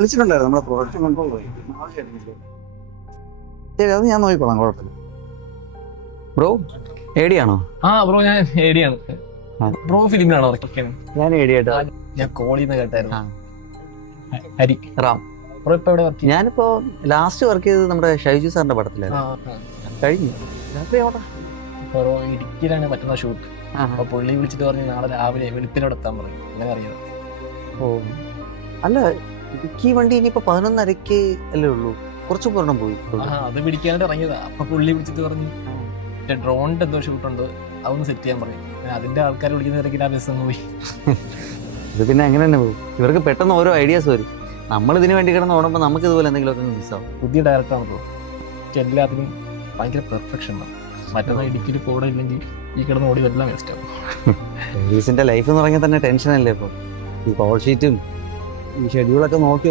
വിളിച്ചിട്ടുണ്ടായിരുന്നു നമ്മളെ production control പോയി. ശരി, അത് ഞാൻ നോക്കിക്കോളാം, കുഴപ്പമില്ല. ബ്രോ ഏടിയാണോ? ബ്രോ ഞാൻ ഏടിയാണ്. ബ്രോ ഫിലിമിലാണോ വർക്ക് ചെയ്യുന്നത്? ഞാൻ ഏടിയായിട്ട്. ഞാൻ കോളിന്ന് കേട്ടായിരുന്നു. ഹരി റാം. ബ്രോ ഇപ്പൊ എവിടെ വർക്ക്? ഞാനിപ്പോ ലാസ്റ്റ് വർക്ക് ചെയ്തത് നമ്മുടെ ഷൈജു സാറിന്റെ പടത്തിലായിരുന്നു. കഴിഞ്ഞു. രാത്രി എവിടെ? ബ്രോ ഇടുക്കിയിലാണ് മറ്റന്നാ ഷൂട്ട്. അപ്പൊ പുള്ളി വിളിച്ചിട്ട് പറഞ്ഞു നാളെ രാവിലെ വെളുപ്പിനോട് എത്താൻ പറഞ്ഞു. അങ്ങനെ അറിയാം. ഓ അല്ല, ഇടുക്കി വണ്ടി ഇനിയിപ്പോ 11:30 അല്ലേ ഉള്ളൂ, കുറച്ച് പൂർണ്ണം പോയി. അത് പിടിക്കാനായിട്ട് ഇറങ്ങിയതാ. അപ്പൊ പുള്ളി വിളിച്ചിട്ട് പറഞ്ഞു ഡ്രോണിന്റെ എന്തോ ഷൂട്ടുണ്ട്, അതൊന്ന് സെറ്റ് ചെയ്യാൻ പറഞ്ഞു. അതിന്റെ ആൾക്കാർ വിളിക്കുന്ന തിരക്കിൽ ആ ബസ് ഒന്ന് പോയി. ഇത് പിന്നെ എങ്ങനെ തന്നെ പോകും, ഇവർക്ക് പെട്ടെന്ന് ഓരോ ഐഡിയാസ് വരും. നമ്മൾ ഇതിനു വേണ്ടി കിടന്ന് ഓടുമ്പോൾ നമുക്ക് ഇതുപോലെ എന്തെങ്കിലുമൊക്കെ മിസ്സാവും. പുതിയ ഡയറക്ടറാണ് ബ്രോ. എല്ലാത്തിനും ഭയങ്കര പെർഫെക്ഷൻ ആണ്. മറ്റന്നാൾ ഇടുക്കിയിൽ പോടെ ഇല്ലെങ്കിൽ ഈ കിടന്ന് ഓടി എല്ലാം വേസ്റ്റ് ആവും. പോലീസിന്റെ ലൈഫ് എന്ന് പറഞ്ഞാൽ തന്നെ ടെൻഷൻ അല്ലേ. ഇപ്പോൾ ഈ കോൾ ഷീറ്റും ഈ ഷെഡ്യൂളൊക്കെ നോക്കി